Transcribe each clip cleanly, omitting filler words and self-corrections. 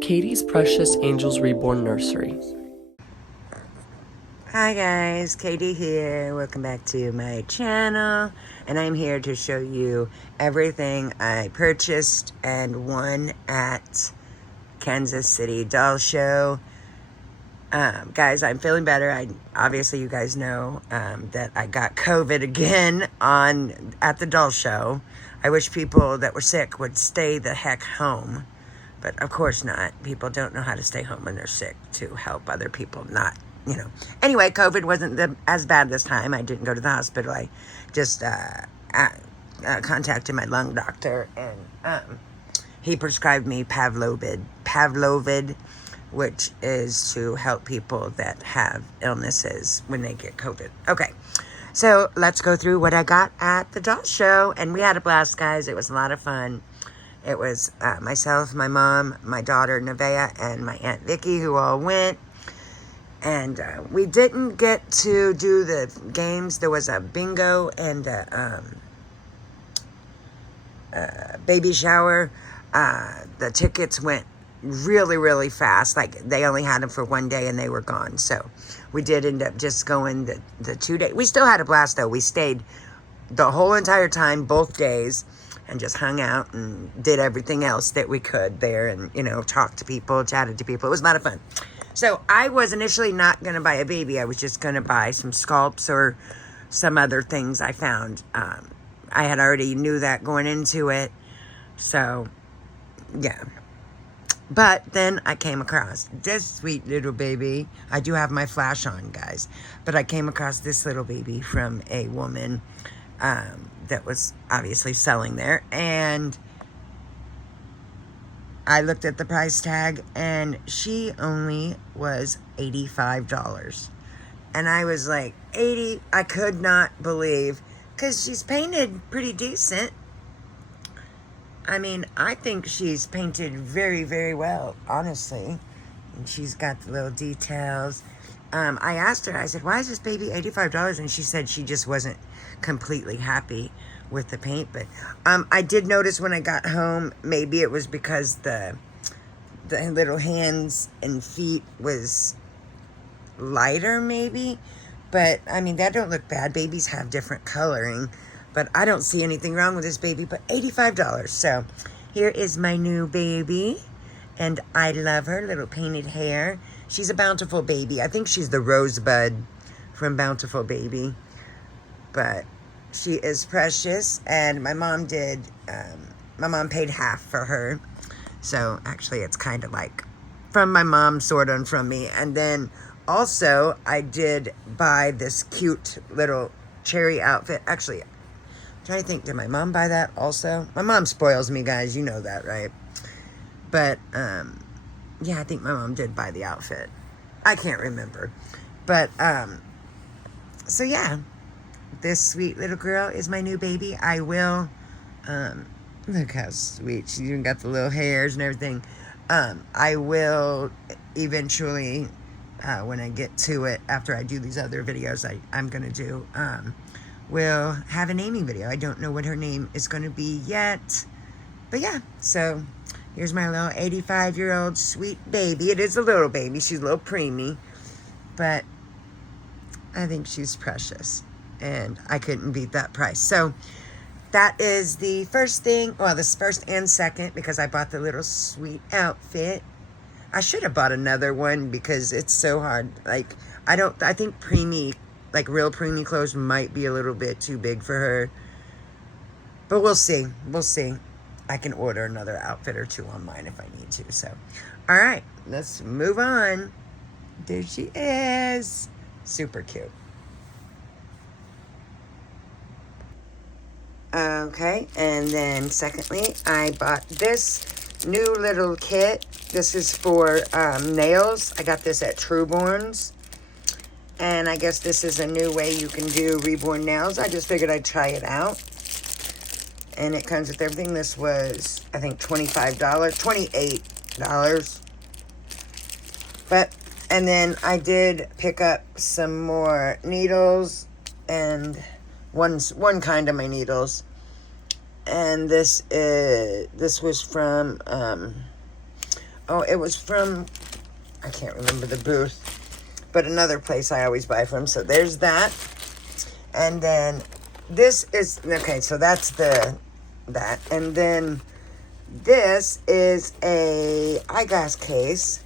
Katie's Precious Angels Reborn Nursery. Hi guys, Katie here. Welcome back to my channel. And I'm here to show you everything I purchased and won at Kansas City Doll Show. Guys, I'm feeling better. Obviously you guys know that I got COVID again at the doll show. I wish people that were sick would stay the heck home. But of course not. People don't know how to stay home when they're sick to help other people not, Anyway, COVID wasn't as bad this time. I didn't go to the hospital. I just contacted my lung doctor, and he prescribed me Pavlovid, which is to help people that have illnesses when they get COVID. Okay, so let's go through what I got at the doll show. And we had a blast, guys. It was a lot of fun. It was myself, my mom, my daughter, Nevaeh, and my Aunt Vicky, who all went. And we didn't get to do the games. There was a bingo and a baby shower. The tickets went really, really fast. Like, they only had them for one day and they were gone. So we did end up just going the 2 days. We still had a blast, though. We stayed the whole entire time, both days, and just hung out and did everything else that we could there, and, talked to people, chatted to people. It was a lot of fun. So I was initially not going to buy a baby. I was just going to buy some Sculpts or some other things I found. I had already knew that going into it. So, yeah. But then I came across this sweet little baby. I do have my flash on, guys. But I came across this little baby from a woman that was obviously selling there. And I looked at the price tag, and she only was $85. And I was like, 80? I could not believe, because she's painted pretty decent. I mean, I think she's painted very, very well, honestly. And she's got the little details. I asked her, I said, why is this baby $85? And she said she just wasn't completely happy with the paint. But I did notice when I got home, maybe it was because the little hands and feet was lighter, maybe. But I mean, that don't look bad. Babies have different coloring, but I don't see anything wrong with this baby. But $85. So here is my new baby, and I love her little painted hair. She's a Bountiful Baby. I think she's the Rosebud from Bountiful Baby. But she is precious, and my mom did, my mom paid half for her. So actually it's kind of like from my mom, sort of, and from me. And then also I did buy this cute little cherry outfit. Actually, I'm trying to think, did my mom buy that also? My mom spoils me, guys. You know that, right? But, yeah, I think my mom did buy the outfit. I can't remember. But, so yeah. This sweet little girl is my new baby. I will, look how sweet. She even got the little hairs and everything. I will eventually, when I get to it, after I do these other videos I'm going to do, we'll have a naming video. I don't know what her name is going to be yet. But yeah, so here's my little 85-year-old sweet baby. It is a little baby. She's a little preemie. But I think she's precious. And I couldn't beat that price. So that is the first thing. Well, this first and second, because I bought the little sweet outfit. I should have bought another one because it's so hard. Like, I think preemie, like real preemie clothes might be a little bit too big for her. But we'll see. We'll see. I can order another outfit or two online if I need to. So, all right, let's move on. There she is. Super cute. Okay, and then secondly, I bought this new little kit. This is for nails. I got this at Trueborn's. And I guess this is a new way you can do reborn nails. I just figured I'd try it out. And it comes with everything. This was, I think, $25, $28. But, and then I did pick up some more needles and one kind of my needles. And this was from Oh, it was from, I can't remember the booth, but another place I always buy from. So there's that. And then this is, okay, so that's that. And then this is a eyeglass case.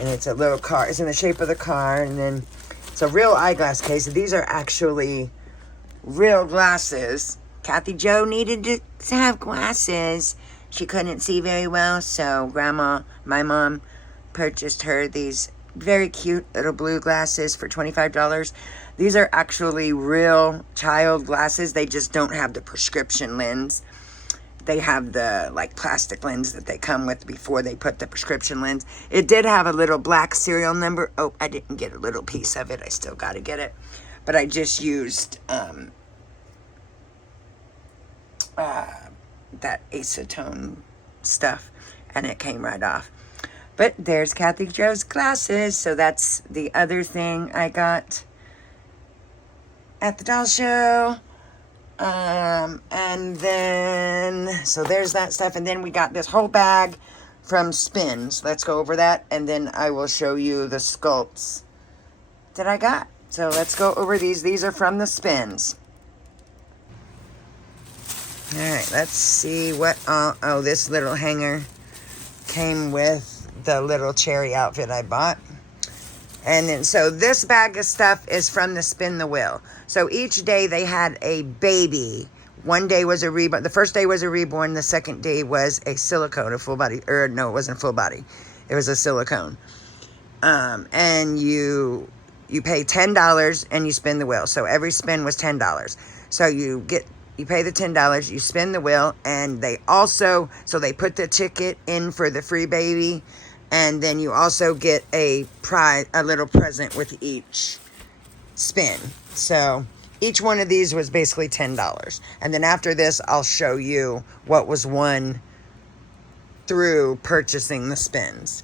And it's a little car. It's in the shape of the car. And then it's a real eyeglass case. These are actually real glasses. Kathy Jo needed to have glasses. She couldn't see very well, so my mom, purchased her these very cute little blue glasses for $25. These are actually real child glasses. They just don't have the prescription lens. They have the like plastic lens that they come with before they put the prescription lens. It did have a little black serial number. Oh, I didn't get a little piece of it. I still got to get it. But I just used that acetone stuff, and it came right off. But there's Kathy Jo's glasses. So that's the other thing I got at the doll show. And then, so there's that stuff. And then we got this whole bag from Spins. Let's go over that. And then I will show you the sculpts that I got. So let's go over these. These are from the Spins. All right, let's see what, oh, this little hanger came with the little cherry outfit I bought. And then, so this bag of stuff is from the Spin the Wheel. So each day they had a baby. One day was a reborn. The first day was a reborn. The second day was a silicone, a full body. Or no, it wasn't full body. It was a silicone. And you pay $10 and you spin the wheel. So every spin was $10. So you pay the $10, you spin the wheel, and they also, so they put the ticket in for the free baby. And then you also get a little present with each spin. So each one of these was basically $10. And then after this, I'll show you what was won through purchasing the spins.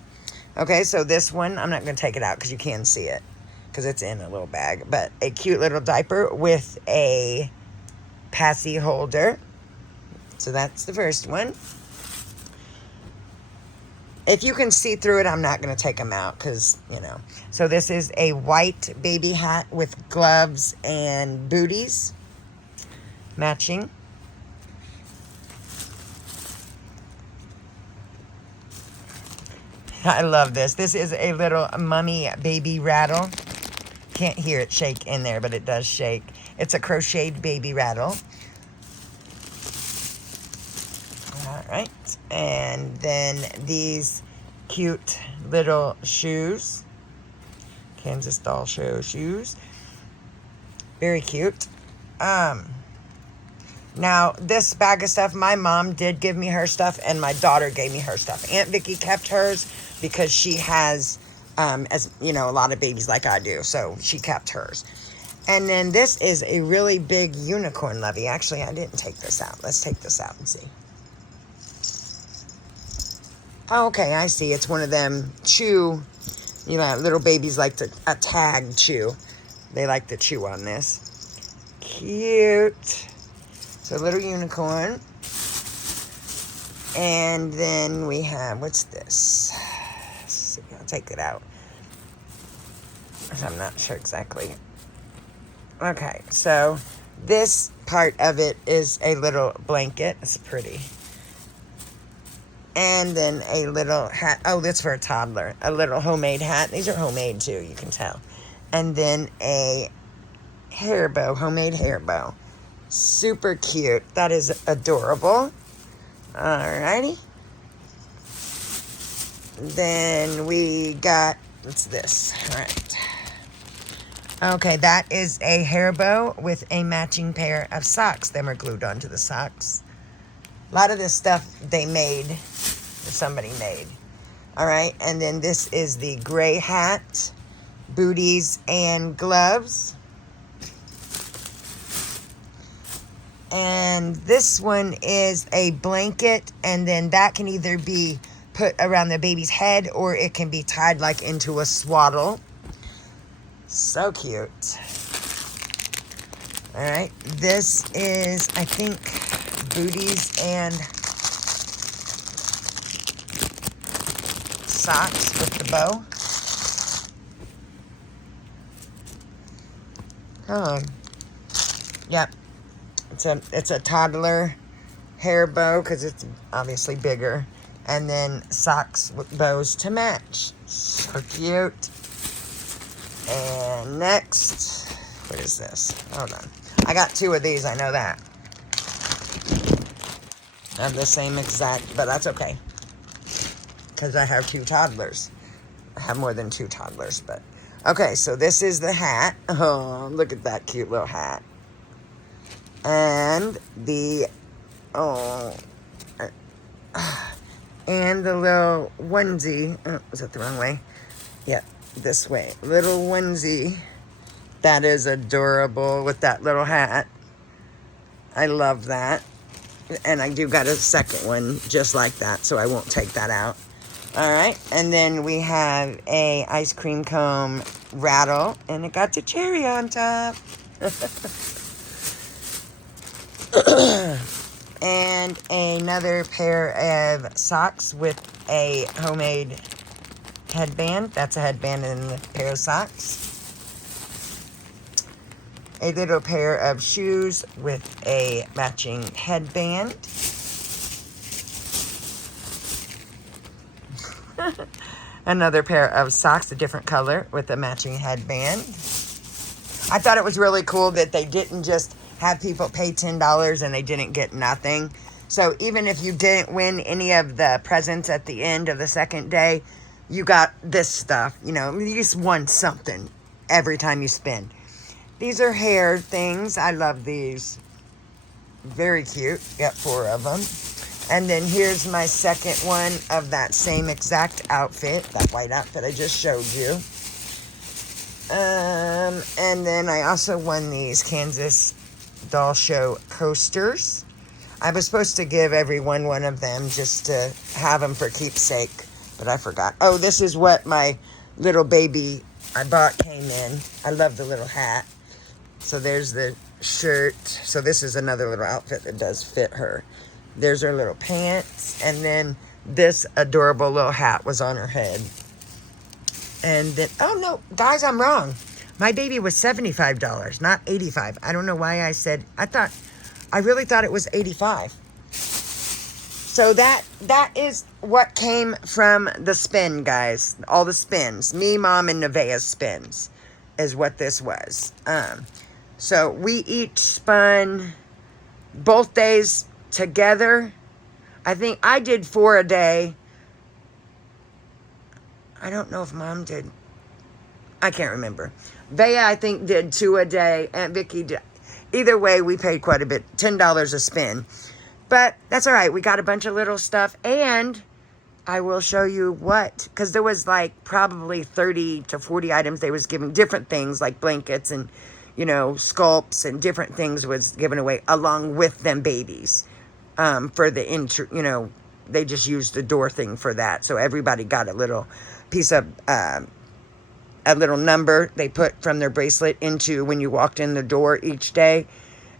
Okay, so this one, I'm not going to take it out because you can see it because it's in a little bag. But a cute little diaper with a passy holder. So that's the first one. If you can see through it, I'm not going to take them out because, you know. So this is a white baby hat with gloves and booties matching. I love this. This is a little mummy baby rattle. Can't hear it shake in there, but it does shake. It's a crocheted baby rattle. All right. And then these cute little shoes. Kansas doll show shoes. Very cute. Now, this bag of stuff, my mom did give me her stuff, and my daughter gave me her stuff. Aunt Vicky kept hers because she has, as you know, a lot of babies like I do, so she kept hers. And then this is a really big unicorn, Lovey. Actually, I didn't take this out. Let's take this out and see. Oh, okay, I see. It's one of them chew, you know, little babies like to a tag chew. They like to chew on this. Cute. So little unicorn. And then we have, what's this? Let's see, I'll take it out. I'm not sure exactly. Okay, so this part of it is a little blanket. It's pretty. And then a little hat. Oh, that's for a toddler. A little homemade hat. These are homemade too, you can tell. And then a hair bow, homemade hair bow. Super cute. That is adorable. Alrighty. Then we got, what's this? Alright. Okay, that is a hair bow with a matching pair of socks. Them are glued onto the socks. A lot of this stuff they made, or somebody made. Alright, and then this is the gray hat, booties, and gloves. And this one is a blanket, and then that can either be put around the baby's head or it can be tied like into a swaddle. So cute. All right, this is, I think, booties and socks with the bow. Oh, yep. It's a toddler hair bow because it's obviously bigger, and then socks with bows to match. So cute. And next, what is this? Hold on. I got 2 of these. I know that. I have the same exact, but that's okay because I have 2 toddlers. I have more than 2 toddlers, but okay. So this is the hat. Oh, look at that cute little hat. And the and the little onesie. Oh, is that the wrong way? Yep, this way. Little onesie. That is adorable with that little hat. I love that. And I do got a second one just like that, so I won't take that out. All right, and then we have a ice cream cone rattle, and it got the cherry on top. And another pair of socks with a homemade headband. That's a headband and a pair of socks. A little pair of shoes with a matching headband. Another pair of socks, a different color, with a matching headband. I thought it was really cool that they didn't just have people pay $10 and they didn't get nothing. So even if you didn't win any of the presents at the end of the second day, you got this stuff. You know, you just won something every time you spend. These are hair things. I love these. Very cute. Got 4 of them. And then here's my second one of that same exact outfit, that white outfit I just showed you. And then I also won these Kansas Doll Show coasters. I was supposed to give everyone one of them just to have them for keepsake, but I forgot. Oh, this is what my little baby I bought came in. I love the little hat. So there's the shirt. So this is another little outfit that does fit her. There's her little pants. And then this adorable little hat was on her head. And then, oh no, guys, I'm wrong. My baby was $75, not $85. I don't know why I said, I really thought it was $85. So that is what came from the spin, guys. All the spins. Me, Mom, and Nevaeh's spins is what this was. So we each spun both days together. I think I did 4 a day. I don't know if Mom did. I can't remember. Vea, I think, did 2 a day. Aunt Vicky did. Either way, we paid quite a bit. $10 a spin. But that's all right. We got a bunch of little stuff. And I will show you what. Because there was like probably 30 to 40 items they was giving. Different things like blankets and, you know, sculpts and different things was given away along with them babies. For the, you know, they just used the door thing for that. So everybody got a little piece of, a little number they put from their bracelet into when you walked in the door each day.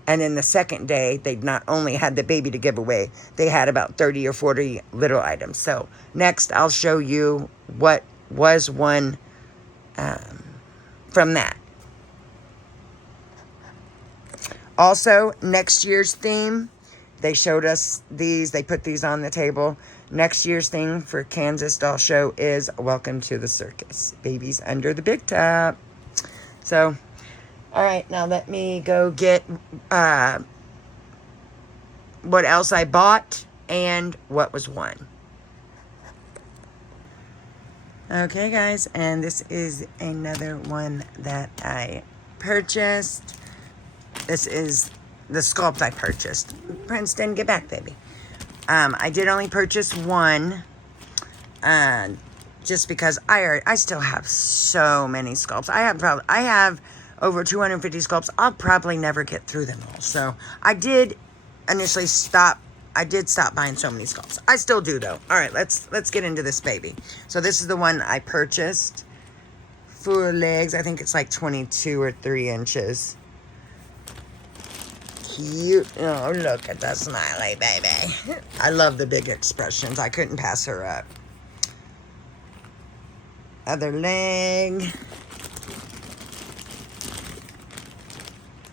And then the second day, they not only had the baby to give away, they had about 30 or 40 little items. So next, I'll show you what was won from that. Also, next year's theme, they showed us these. They put these on the table. Next year's thing for Kansas Doll Show is Welcome to the Circus. Babies under the big top. So, all right, now let me go get what else I bought and what was won. Okay, guys, and this is another one that I purchased. This is the Sculpt I purchased. Princeton, get back, baby. I did only purchase one, just because I still have so many sculpts. I have over 250 sculpts. I'll probably never get through them all. So I did initially stop. I did stop buying so many sculpts. I still do though. All right, let's get into this baby. So this is the one I purchased. 4 legs. I think it's like 22 or 3 inches. Cute. Oh, look at that smiley baby. I love the big expressions. I couldn't pass her up. Other leg.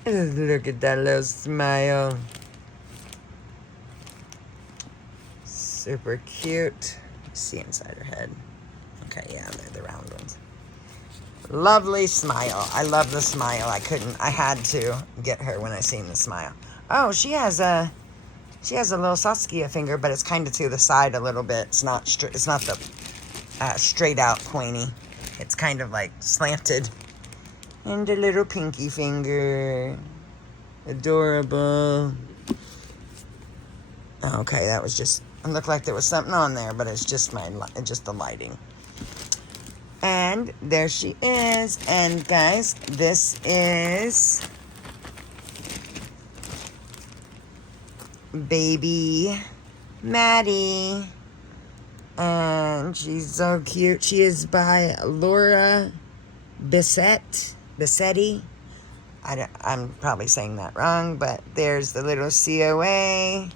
Look at that little smile. Super cute. See inside her head. Okay, yeah, they're the round ones. Lovely smile. I love the smile. I had to get her when I seen the smile. Oh, she has a little Saskia finger, but it's kind of to the side a little bit. It's not the straight out pointy. It's kind of like slanted. And a little pinky finger. Adorable. Okay, that was just, it looked like there was something on there, but it's just the lighting. And there she is. And guys, this is baby Maddie. And she's so cute. She is by Laura Bissetti. I'm probably saying that wrong, but there's the little COA.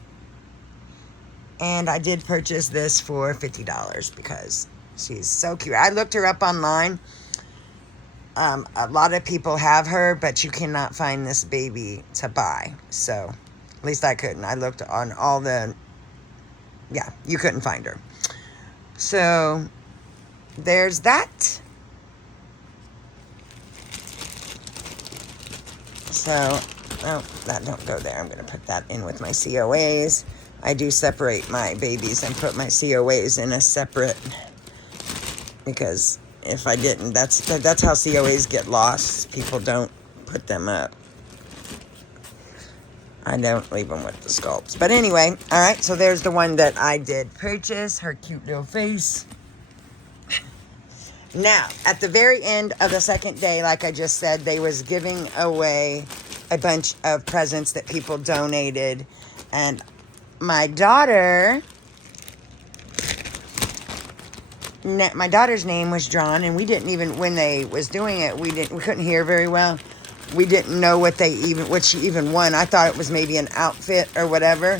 And I did purchase this for $50 because she's so cute. I looked her up online. A lot of people have her, but you cannot find this baby to buy. So, at least I couldn't. I looked on all the... Yeah, you couldn't find her. So, there's that. So, oh, that don't go there. I'm going to put that in with my COAs. I do separate my babies and put my COAs in a separate, because if I didn't, that's how COAs get lost. People don't put them up. I don't leave them with the sculpts. But anyway, all right, so there's the one that I did purchase, her cute little face. Now, at the very end of the second day, like I just said, they was giving away a bunch of presents that people donated. And my daughter's name was drawn, and we didn't even, when they was doing it, we couldn't hear very well. We didn't know what she even won. I thought it was maybe an outfit or whatever,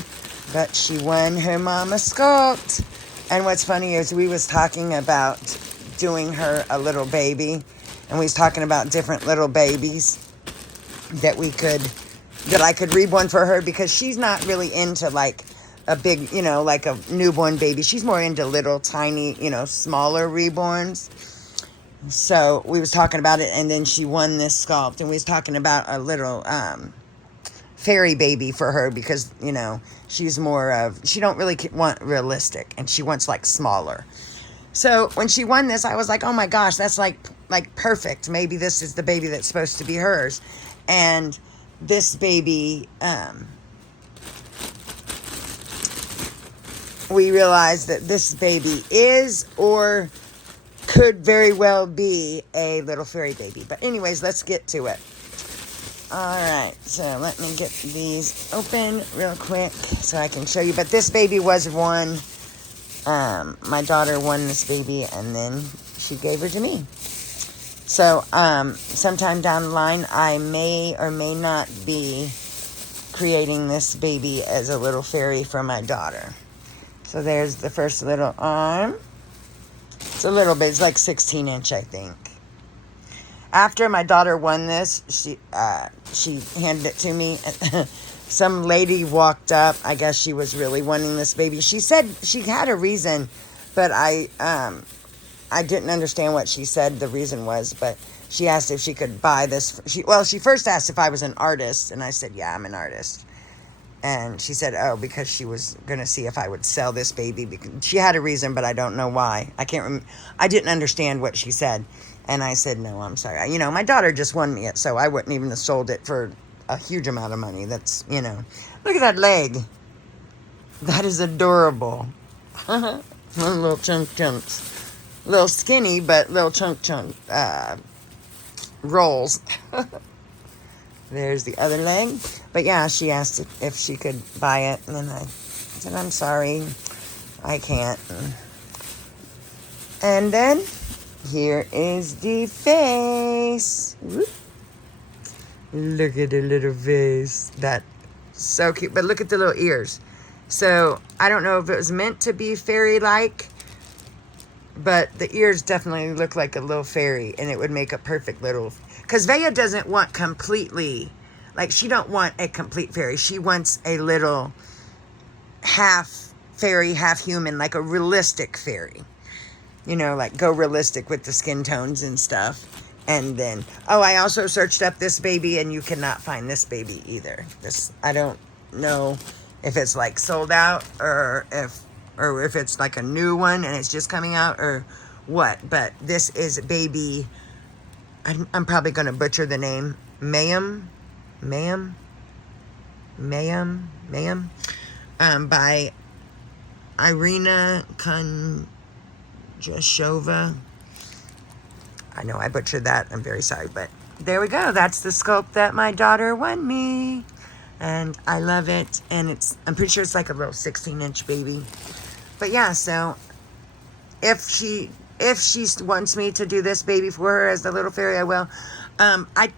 but she won her mama Sculpt. And what's funny is we was talking about doing her a little baby, and we was talking about different little babies that I could reborn for her, because she's not really into like a big, like a newborn baby. She's more into little tiny, smaller reborns. So we was talking about it, and then she won this sculpt, and we was talking about a little fairy baby for her, because she's she don't really want realistic, and she wants like smaller. So when she won this, I was like, oh my gosh, that's like perfect. Maybe this is the baby that's supposed to be hers. And this baby, we realized that this baby is, or could very well be, a little fairy baby. But anyways, let's get to it. All right, so let me get these open real quick so I can show you. But this baby was one. My daughter won this baby, and then she gave her to me. So, sometime down the line, I may or may not be creating this baby as a little fairy for my daughter. So there's the first little arm. It's a little bit, it's like 16-inch, I think. After my daughter won this, she handed it to me. Some lady walked up. I guess she was really wanting this baby. She said she had a reason, but I didn't understand what she said the reason was. But she asked if she could buy this. She first asked if I was an artist, and I said, yeah, I'm an artist. And she said, oh, because she was going to see if I would sell this baby. She had a reason, but I don't know why. I can't remember. I didn't understand what she said. And I said, no, I'm sorry. My daughter just won me it, so I wouldn't even have sold it for a huge amount of money. That's, look at that leg. That is adorable. Little chunks. Little skinny, but little chunk rolls. There's the other leg. But yeah, she asked if she could buy it. And then I said, I'm sorry, I can't. And then here is the face. Whoop. Look at the little face. That's so cute. But look at the little ears. So I don't know if it was meant to be fairy-like, But the ears definitely look like a little fairy, and it would make a perfect little... Because Vea doesn't want completely... Like, she don't want a complete fairy. She wants a little half fairy, half human, like a realistic fairy. You know, like go realistic with the skin tones and stuff. And then, oh, I also searched up this baby, and you cannot find this baby either. This, I don't know if it's like sold out or if it's like a new one and it's just coming out or what. But this is baby, I'm probably going to butcher the name, Mayam, by Irina Kondrashova. I know I butchered that. I'm very sorry, but there we go. That's the Sculpt that my daughter won me. And I love it. And I'm pretty sure it's like a little 16-inch baby. But yeah, so if she wants me to do this baby for her as the little fairy, I will. I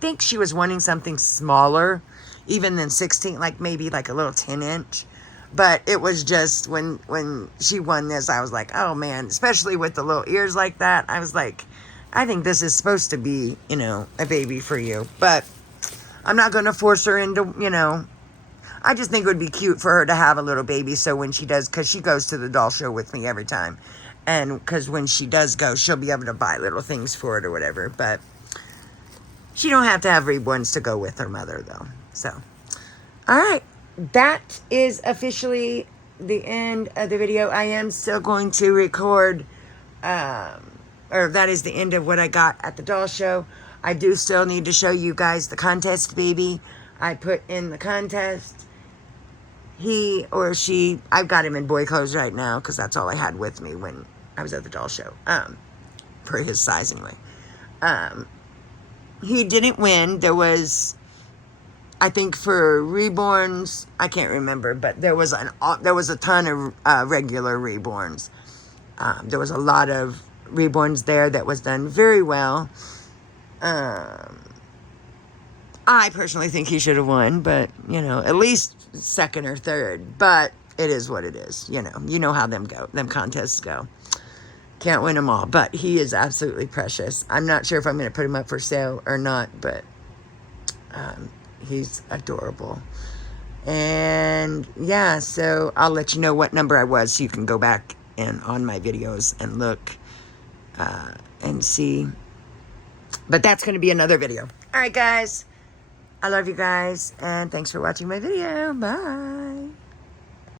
think she was wanting something smaller, even than 16, like maybe like a little 10-inch. But it was just when she won this, I was like, oh man, especially with the little ears like that. I was like, I think this is supposed to be, you know, a baby for you. But I'm not going to force her into, you know, I just think it would be cute for her to have a little baby. So when she does, because she goes to the doll show with me every time. And because when she does go, she'll be able to buy little things for it or whatever. But she don't have to have reborns to go with her mother, though. So, all right. That is officially the end of the video. I am still going to record, or that is the end of what I got at the doll show. I do still need to show you guys the contest baby I put in the contest. He or she, I've got him in boy clothes right now because that's all I had with me when I was at the doll show, for his size anyway. He didn't win. There was, I think for reborns, I can't remember, but there was a ton of regular reborns. There was a lot of reborns there that was done very well. I personally think he should have won, but you know, at least second or third. But it is what it is. You know how them contests go. Can't win them all, but he is absolutely precious. I'm not sure if I'm going to put him up for sale or not, but he's adorable. And yeah, so I'll let you know what number I was so you can go back and on my videos and look and see. But that's going to be another video. All right, guys. I love you guys, and thanks for watching my video. Bye.